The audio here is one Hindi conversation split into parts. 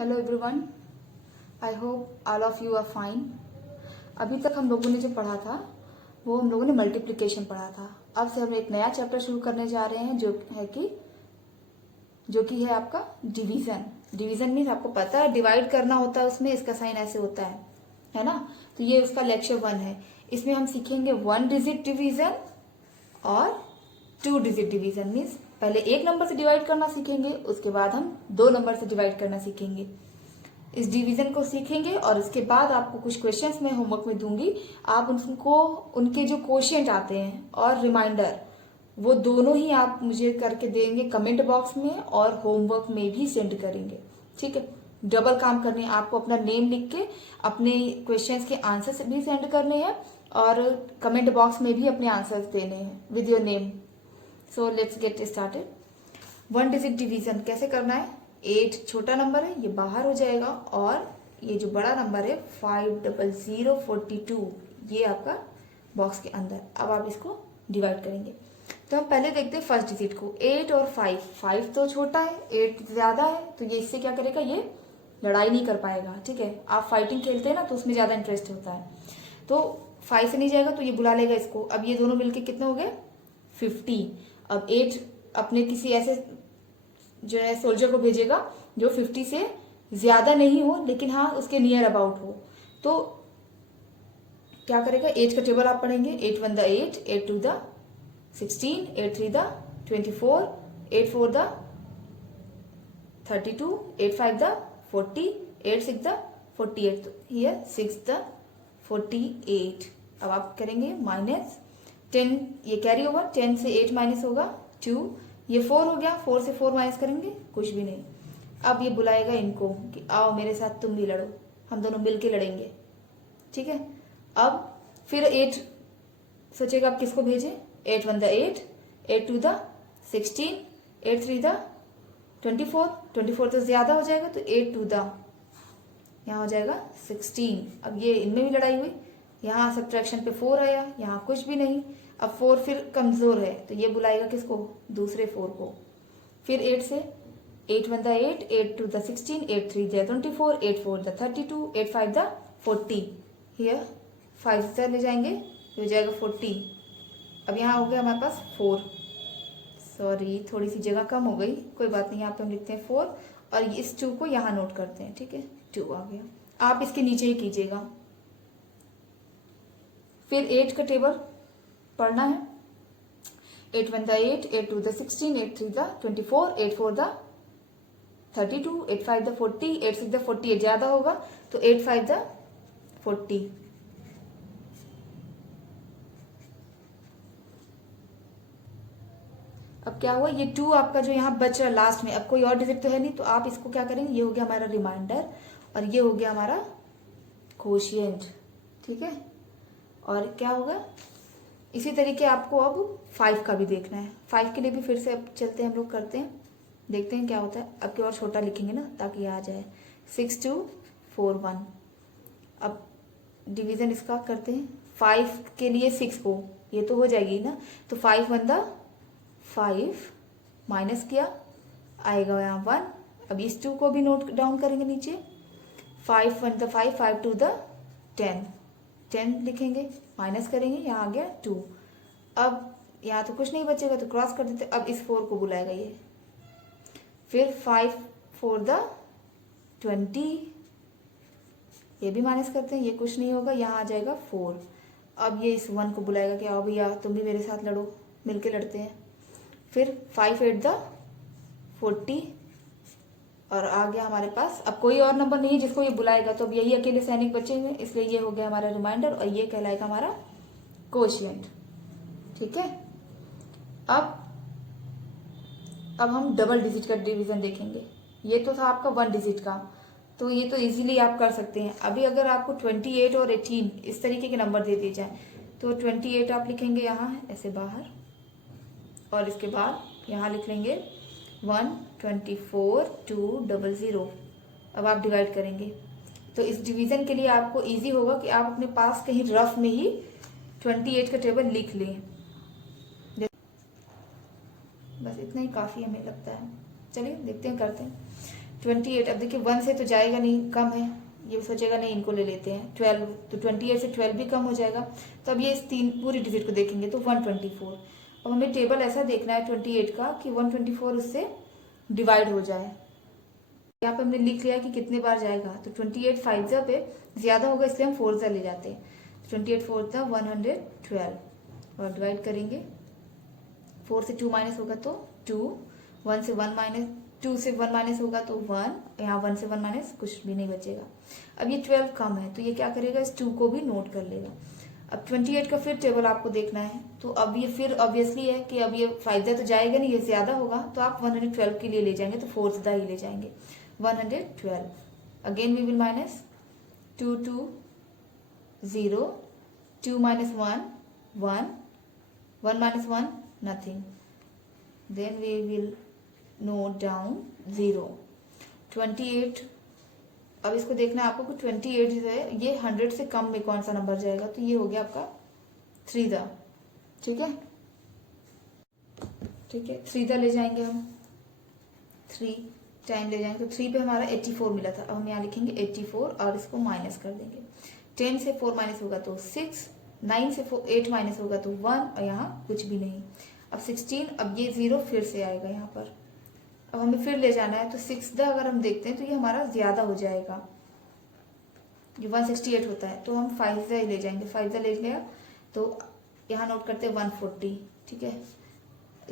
Hello everyone, I hope all of you are fine. अभी तक हम लोगों ने जो पढ़ा था वो हम लोगों ने मल्टीप्लिकेशन पढ़ा था। अब से हम एक नया चैप्टर शुरू करने जा रहे हैं जो कि है आपका डिवीजन। डिवीजन मीन्स आपको पता है डिवाइड करना होता है, उसमें इसका साइन ऐसे होता है ना। तो ये उसका लेक्चर 1 है। इसमें हम सीखेंगे 1 डिजिट डिवीजन और 2 डिजिट डिवीजन। मीन्स पहले एक नंबर से डिवाइड करना सीखेंगे, उसके बाद हम 2 नंबर से डिवाइड करना सीखेंगे। इस डिवीजन को सीखेंगे और इसके बाद आपको कुछ क्वेश्चंस मैं होमवर्क में दूंगी। आप उनको उनके जो क्वेश्चन आते हैं और रिमाइंडर वो दोनों ही आप मुझे करके देंगे कमेंट बॉक्स में और होमवर्क में भी सेंड करेंगे। ठीक है, डबल काम करने हैं आपको। अपना नेम लिख के अपने क्वेश्चंस के आंसर्स भी सेंड करने हैं और कमेंट बॉक्स में भी अपने आंसर्स देने हैं with your name. So let's get started. 1 digit division कैसे करना है। 8 छोटा नंबर है, ये बाहर हो जाएगा और ये जो बड़ा नंबर है 50042 ये आपका बॉक्स के अंदर। अब आप इसको डिवाइड करेंगे। तो हम पहले देखते हैं फर्स्ट डिजिट को। 8 और 5 तो छोटा है, 8 ज्यादा है, तो ये इससे क्या करेगा, ये लड़ाई नहीं कर पाएगा। ठीक है, आप फाइटिंग खेलते हैं ना तो उसमें ज्यादा इंटरेस्ट होता है। तो 5 से नहीं जाएगा तो ये बुला लेगा इसको। अब ये दोनों मिलके कितने हो गए 50। अब 8 अपने किसी ऐसे जो है सोल्जर को भेजेगा जो 50 से ज्यादा नहीं हो लेकिन हाँ उसके नियर अबाउट हो। तो क्या करेगा, 8 का टेबल आप पढ़ेंगे। 8 1 the 8, 8 2 the 16, 8 3 the 24, 8 4 the 32, 8 5 the 40, 8 6 the 48। तो हियर 6 द 48। अब आप करेंगे माइनस 10, ये कैरी ओवर 10 से 8 माइनस होगा 2, ये 4 हो गया, 4 से 4 माइनस करेंगे कुछ भी नहीं। अब ये बुलाएगा इनको कि आओ मेरे साथ तुम भी लड़ो, हम दोनों मिलके लड़ेंगे। ठीक है, अब फिर 8 सोचेगा आप किसको भेजे। 8 1 द 8, 8 2 द 16, 8 3 द 24, 24 तो ज्यादा हो जाएगा तो 8 2 द यहाँ हो जाएगा 16। अब ये इनमें भी लड़ाई हुई, यहाँ सब्ट्रैक्शन पे 4 आया, यहाँ कुछ भी नहीं। अब 4 फिर कमजोर है तो ये बुलाएगा किसको, दूसरे 4 को। फिर 8 से 8 1 the 8, 8 2 the 16, 8 3 the 24, 8 4 the 32, 8 5 the 40। Here 5 से ले जाएंगे तो हो जाएगा 40। अब यहाँ हो गया हमारे पास 4। सॉरी थोड़ी सी जगह कम हो गई, कोई बात नहीं। यहाँ पे हम लिखते हैं 4 और इस 2 को यहाँ नोट करते हैं। ठीक है, 2 आ गया। आप इसके नीचे ही कीजिएगा। फिर 8 का टेबल पढ़ना है। 8 1 the 8, 8 2 the 16, 8 3 the 24, 8 4 the 32, 8 5 the 40, 8 6 the 48 ज्यादा होगा तो 8 5 द 40। अब क्या हुआ, ये 2 आपका जो यहाँ बच रहा है लास्ट में, अब कोई और डिजिट तो है नहीं तो आप इसको क्या करेंगे, ये हो गया हमारा रिमाइंडर और ये हो गया हमारा कोशिएंट। ठीक है, और क्या होगा इसी तरीके आपको अब 5 का भी देखना है। 5 के लिए भी फिर से अब चलते हैं, हम लोग करते हैं, देखते हैं क्या होता है। अब की और छोटा लिखेंगे ना ताकि आ जाए। 6 2 4 1। अब डिवीजन इसका करते हैं। 5 के लिए 6 को ये तो हो जाएगी ना, तो 5 1 द 5 माइनस किया आएगा यहाँ 1। अब इस 2 को भी नोट डाउन करेंगे नीचे। 5 1 द 5, 5 2 द 10, 10 लिखेंगे, माइनस करेंगे, यहाँ आ गया 2। अब यहाँ तो कुछ नहीं बचेगा तो क्रॉस कर देते। अब इस 4 को बुलाएगा ये। फिर 5 4 द 20, ये भी माइनस करते हैं, ये कुछ नहीं होगा, यहाँ आ जाएगा 4। अब ये इस 1 को बुलाएगा कि आओ भैया तुम भी मेरे साथ लड़ो, मिलके लड़ते हैं। फिर 5 8 द 40 और आ गया हमारे पास। अब कोई और नंबर नहीं है जिसको ये बुलाएगा, तो अब यही अकेले सैनिक बचे हुए, इसलिए ये हो गया हमारा रिमाइंडर और ये कहलाएगा हमारा कोशिएंट। ठीक है, अब हम डबल डिजिट का डिवीजन देखेंगे। ये तो था आपका 1 डिजिट का, तो ये तो इजीली आप कर सकते हैं। अभी अगर आपको 28 और 18 इस तरीके के नंबर दे दिए जाए तो 28 आप लिखेंगे यहाँ ऐसे बाहर और इसके बाद यहाँ लिख लेंगे 1 24 2 0 0। अब आप डिवाइड करेंगे तो इस डिवीजन के लिए आपको इजी होगा कि आप अपने पास कहीं रफ में ही 28 का टेबल लिख लें। बस इतना ही काफी हमें लगता है। चलिए देखते हैं, करते हैं। 28, अब देखिए 1 से तो जाएगा नहीं, कम है, ये सोचेगा नहीं इनको ले लेते हैं। 12, तो 28 से 12 भी कम हो जाएगा। तो अब ये इस तीन पूरी डिजिट को देखेंगे तो 124। अब हमें टेबल ऐसा देखना है 28 का कि 124 उससे डिवाइड हो जाए। यहाँ पे हमने लिख लिया कि कितने बार जाएगा, तो 28 5 जा पे ज्यादा होगा इसलिए हम 4 जा ले जाते हैं। 28 4 जा 112 और डिवाइड करेंगे। 4 से 2 माइनस होगा तो 2, 1 से 1 माइनस 2 से 1 माइनस होगा तो 1, यहाँ 1 से 1 माइनस कुछ भी नहीं बचेगा। अब ये 12 कम है तो ये क्या करेगा, इस 2 को भी नोट कर लेगा। अब 28 का फिर टेबल आपको देखना है, तो अब ये फिर ऑब्वियसली है कि अब ये 5 जा तो जाएगा नहीं, ये ज्यादा होगा तो आप 112 के लिए ले जाएंगे, तो 4 जा ही ले जाएंगे 112। Again we will minus 2 2 0, 2 minus 1 1, 1 minus 1 nothing, then we will note down 0। 28, अब इसको देखना है आपको कि 28 जो है ये 100 से कम में कौन सा नंबर जाएगा, तो ये हो गया आपका 3 दा। ठीक है, ठीक है, 3 दा ले जाएंगे हम, 3 टाइम ले जाएंगे तो 3 पे हमारा 84 मिला था। अब हम यहाँ लिखेंगे 84 और इसको माइनस कर देंगे। 10 से 4 माइनस होगा तो 6, 9 से 8 माइनस होगा तो 1 और यहाँ कुछ भी नहीं। अब 16, अब ये 0 फिर से आएगा यहाँ पर। अब हमें फिर ले जाना है तो 6 दा अगर हम देखते हैं तो ये हमारा ज्यादा हो जाएगा, ये 168 होता है तो हम 5 दा ही ले जाएंगे। 5 दा ले लिया तो यहाँ नोट करते हैं 140। ठीक है,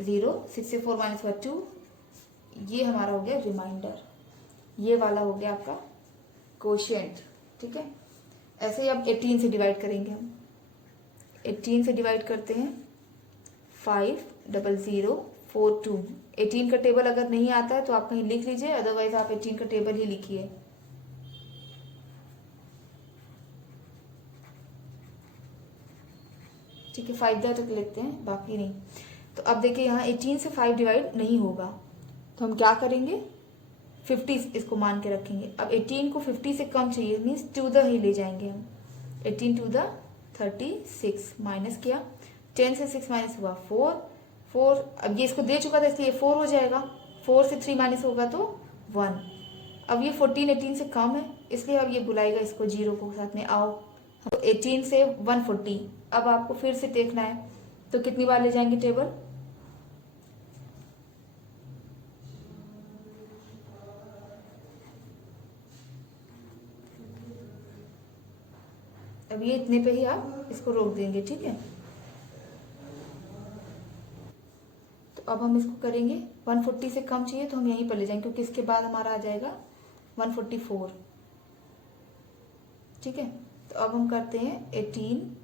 0, 6 से 4 माइनस हुआ 2, ये हमारा हो गया रिमाइंडर, ये वाला हो गया आपका कोशिएंट। ठीक है, ऐसे ही अब 18 से डिवाइड करेंगे हम। 18 से डिवाइड करते हैं 50042। 18 का टेबल अगर नहीं आता है तो आप कहीं लिख लीजिए, अदरवाइज आप 18 का टेबल ही लिखिए। ठीक है, 5 तक लिखते हैं, बाकी नहीं। तो अब देखिए यहाँ 18 से 5 डिवाइड नहीं होगा तो हम क्या करेंगे, 50 इसको मान के रखेंगे। अब 18 को 50 से कम चाहिए, मीन्स 2 दा ही ले जाएंगे हम। 18 2 दा 36, माइनस किया, 10 से 6 माइनस हुआ 4, अब ये इसको दे चुका था इसलिए 4 हो जाएगा। 4 से 3 माइनस होगा तो 1। अब ये 14 18 से कम है इसलिए अब ये बुलाएगा इसको 0 को साथ में, आओ। तो 18 से 140, अब आपको फिर से देखना है तो कितनी बार ले जाएंगे टेबल, अब ये इतने पे ही आप इसको रोक देंगे। ठीक है, तो अब हम इसको करेंगे 140 से कम चाहिए तो हम यहीं पर ले जाएंगे क्योंकि इसके बाद हमारा आ जाएगा 144। ठीक है, तो अब हम करते हैं 18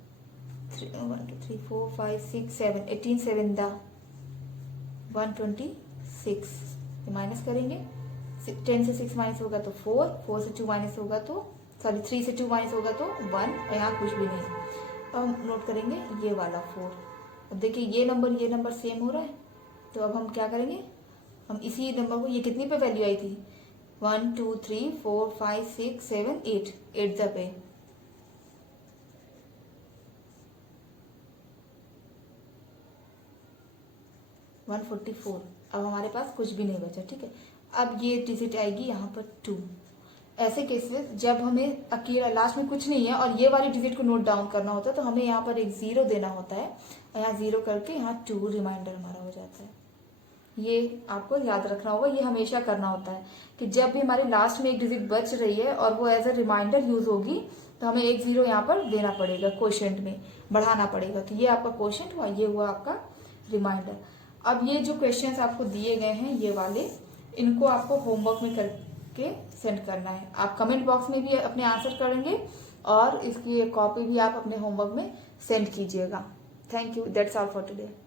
1 2 3 4 5 6 7, 18 7 दा 126, माइनस करेंगे। 10 से 6 माइनस होगा तो 4 से 2 माइनस होगा तो 3 से 2 माइनस होगा तो 1 और यहाँ कुछ भी नहीं। अब हम नोट करेंगे ये वाला 4। अब देखिए ये नंबर सेम हो रहा है तो अब हम क्या करेंगे, हम इसी नंबर को, ये कितनी पे वैल्यू आई थी, 1 2 3 4 5 6 7 8, 8 द पे 144। अब हमारे पास कुछ भी नहीं बचा। ठीक है, अब ये डिजिट आएगी यहाँ पर 2। ऐसे केसेस जब हमें अकेला लास्ट में कुछ नहीं है और ये वाली डिजिट को नोट डाउन करना होता है तो हमें यहाँ पर एक 0 देना होता है और यहाँ 0 करके यहाँ 2 रिमाइंडर हमारा हो जाता है। ये आपको याद रखना होगा, ये हमेशा करना होता है कि जब भी हमारे लास्ट में एक डिजिट बच रही है और वो एज अ रिमाइंडर यूज होगी तो हमें एक 0 यहाँ पर देना पड़ेगा, क्वोशिएंट में बढ़ाना पड़ेगा। तो ये आपका क्वोशिएंट हुआ, ये हुआ आपका रिमाइंडर। अब ये जो क्वेश्चंस आपको दिए गए हैं ये वाले, इनको आपको होमवर्क में करके सेंड करना है। आप कमेंट बॉक्स में भी अपने आंसर करेंगे और इसकी कॉपी भी आप अपने होमवर्क में सेंड कीजिएगा। Thank you, that's all for today.